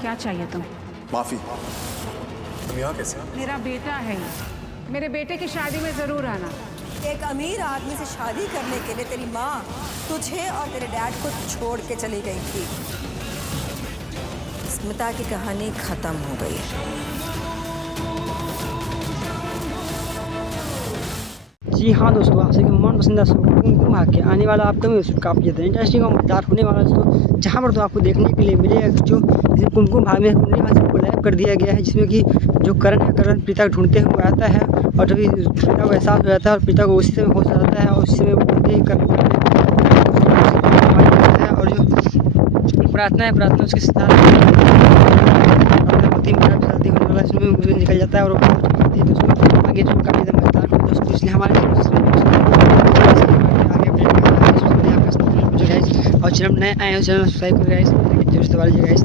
क्या चाहिए तुम? माफी। तुम यहाँ कैसे? मेरा बेटा है ये। मेरे बेटे की शादी में जरूर आना। एक अमीर आदमी से शादी करने के लिए तेरी माँ तुझे और तेरे डैड को छोड़ के चली गई थी। स्मिता की कहानी खत्म हो गई है। जी हाँ दोस्तों, आप सभी मन पसंद कुमकुम भाग्य आने वाला आपका भी काफ़ी ज़्यादा इंटरेस्टिंग और मजेदार होने वाला है दोस्तों, जहाँ पर तो आपको देखने के लिए मिलेगा जो इसे कुमकुम भाग्य में कुंडली भाग्य को कोलैब कर दिया गया है, जिसमें कि जो करण प्रीता को ढूंढते हुए आता है और जब प्रीता को एहसास हो जाता है और प्रीता को उसी समय हो जाता है और उसी समय बोलते ही करण है और जो प्रार्थना उसके साथ शादी होने वाला इसमें मुझे निकल जाता है और दोस्तों आगे जो काफ़ी ज़्यादा मजेदार हो दोस्तों, इसलिए हमारे आगे अपडेट और चैनल नए आए हो चैनल सब्सक्राइब करें गाइस, जरूर दबा लीजिए गाइस।